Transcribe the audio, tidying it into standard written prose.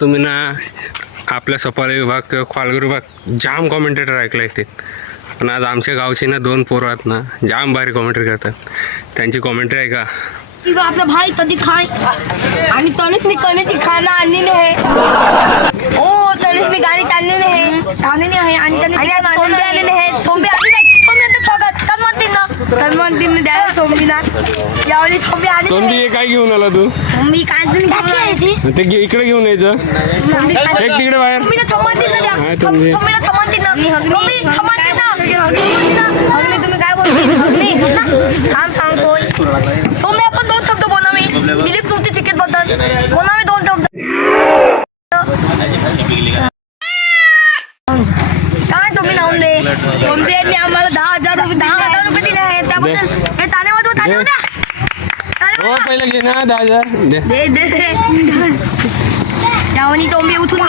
तुम्ही ना आपल्या सफारी विभाग किंवा खालगर विभाग जाम कॉमेंटेटर ऐकले आहेत. पण आज आमच्या गावची ना 2 पोरं आहेत ना जाम भारी कॉमेंट्री करतात. त्यांची कॉमेंट्री आहे का आपला भाई कधी खाय आणि तनिषनी कणीची खाना आणलेली आहे. ओ तनिषनी गाडी आणलेली आहे आणि त्याने थोंबे आलेले आहे. थोंबे म्हणतील द्यायला थोंबीला यावेळी थोंबे आले. तोंडी काय घेऊन आला तू? मी काय ते इकडे घेऊन यायचं एक तिकडे बाहेर तुम्ही काय बोलतो थांब सांगतोय. तुम्ही आपण 2 शब्द बोलावे. दिलीप नव्हती तिकीट बद्दल बोलावे 2 शब्द. काय तुम्ही नावून दे कोणत्यांनी आम्हाला 10,000 रुपये दिले आहेत त्याबद्दल हे ताने वाजवा हो पहिलं घे ना 10,000 दे त्यावणी टोंबी उठून